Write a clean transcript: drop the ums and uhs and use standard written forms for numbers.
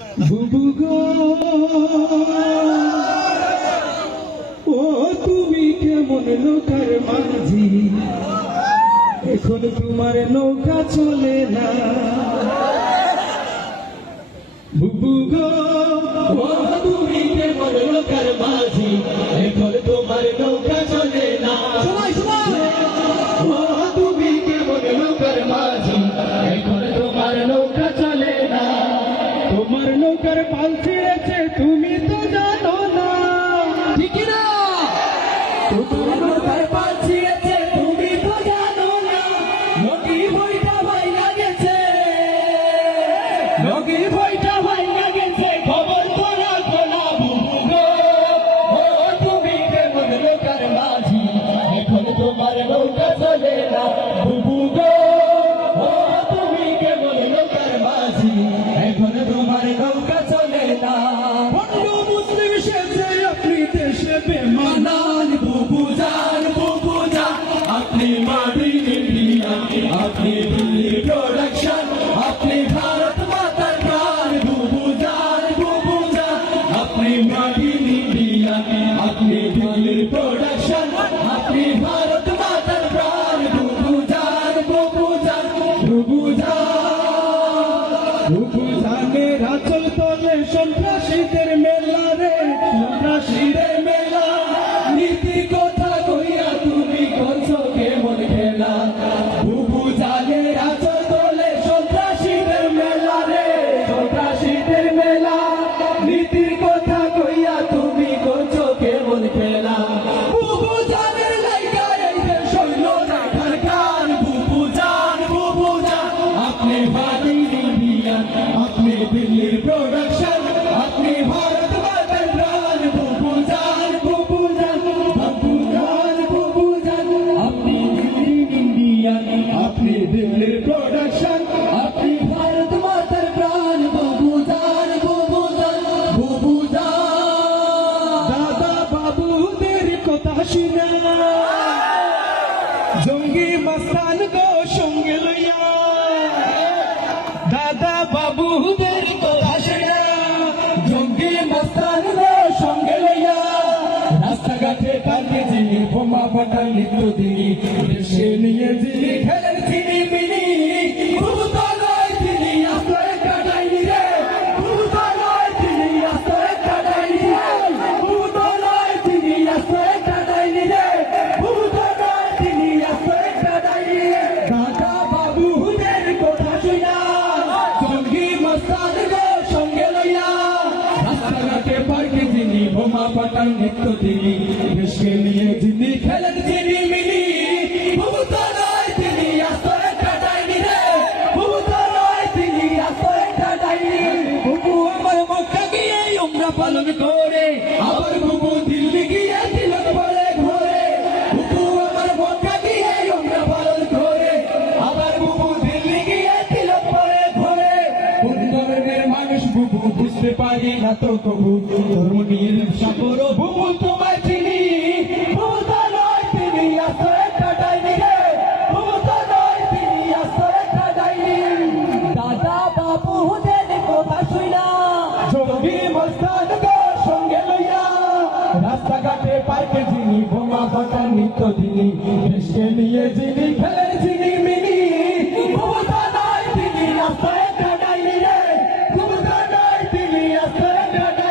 বুবু গো ও তুমি কেমন নৌকার মাঝি, এখন তোমার নৌকা চলে না। বুবু গো ও তুমি কেমন নৌকার মাঝি, এখন তোমার নৌকা চলে না। ও তুমি কেমন নৌকার মাঝি, এখন তোমার নৌকা চলে না। তোমার নৌকার পাল ছিঁড়েছে তুমি তো জানো না, ঠিক না? তোমার নৌকার পাল ছিঁড়েছে তুমি তো জানো না। নদী বইটা ভাইয়া গেছে, নদী বইটা ভাইয়া গেছে, খবর তো রাখো না। বুবু গো ও তুমি কেমন নৌকার মাঝি, এখন তোমার নৌকা চলে না। বুবু গো ও তুমি কেমন নৌকার মাঝি, এখন তোমার নৌকা চলে না। বন্ধু মুসলিম সেজে আপনি দেশে বেমানান। বুবু জান আপনি মার্টিন ইন্ডিয়া, আপনি দিল্লি প্রোডাকশন, আপনি ভারত মাতার প্রাণ। বুবু জান আপনি মার্টিন ইন্ডিয়া, আপনি দিল্লি প্রোডাকশন, আপনি ভারত মাতার প্রাণ। বুবু জান বুবু জানের আচল তলে সন্ত্রাসীদের মেলা রে, সন্ত্রাসীদের মেলা। নীতি কথা কইয়া তুমি করছো কেমন খেলা। বুবু জানের আচল তলে সন্ত্রাসীদের মেলা রে, সন্ত্রাসীদের মেলা। নীতির কথা কইয়া তুমি করছো কেমন খেলা। বুবু জানের লাইগা এই দেশ হইল রাখার গান। বুবু জান আপনি মার্টিন ইন্ডিয়া, আপনি দিল্লির প্রোডাকশন, আপনি ভারত মাতার প্রাণ। বুবু জান আপনি দিল্লির ইন্ডিয়া, আপনি দিল্লির প্রোডাকশন, আপনি ভারত মাতার প্রাণ। বুবু জান দাদা বাবুদের কথা শুনে জঙ্গি মস্তান গো সঙ্গে লইয়া, দাদা বাবুদের কথা শুনে জঙ্গি মস্তান গো সঙ্গে লইয়া। রাস্তাঘাটে কাটে যিনি বোমা ফাটান নিত্য দিনী, দেশে নিয়ে যিনি খেলেন চিনি মিনি। বুবু তো নয় তিনি আস্ত একটা ডাইনি রে, বুবু তো নয় তিনি আস্ত একটা ডাইনি রে, বুবু তো নয় তিনি আস্ত একটা ডাইনি রে, বুবু তো নয় তিনি আস্ত একটা ডাইনি রে। দাদা বাবুদের কথা শুনা জঙ্গি মস্তান গো সঙ্গে লইয়া, রাস্তাঘাটে পার্কে যিনি বোমা ফাটান নিত্য দিনী, দেশকে নিয়ে যিনি খেলেন চিনি মিনি। বুবু তো নয় তিনি আস্ত একটা ডাইনি রে, বুবু তো নয় তিনি আস্ত একটা ডাইনি। বুবু আমার মক্কা গিয়ে উমরা পালন করে, আবার বুবু দিল্লি গিয়ে তিলক পরে ঘরে। বুবু আমার মক্কা গিয়ে উমরা পালন করে, আবার বুবু দিল্লি গিয়ে তিলক পরে ঘরে। কোন ধর্মের মানুষ বুবু বুঝতে পারি না তো কবু, ধর্ম নিয়ে ব্যবসা করো বুবু তোমায় চিনি। বুবু তো নয় তিনি আস্ত একটা ডাইনি রে, বুবু তো নয় তিনি আস্ত একটা ডাইনি। দাদা বাবুদের কথা শুনা জঙ্গি মস্তান গো সঙ্গে লইয়া, রাস্তাঘাটে পার্কে যিনি বোমা ফাটান নিত্য দিনী, দেশকে নিয়ে যিনি খেলেন চিনি মিনি। বুবু তো নয় তিনি আস্ত একটা ডাইনি রে, বুবু তো নয় তিনি আস্ত একটা ডাইনি।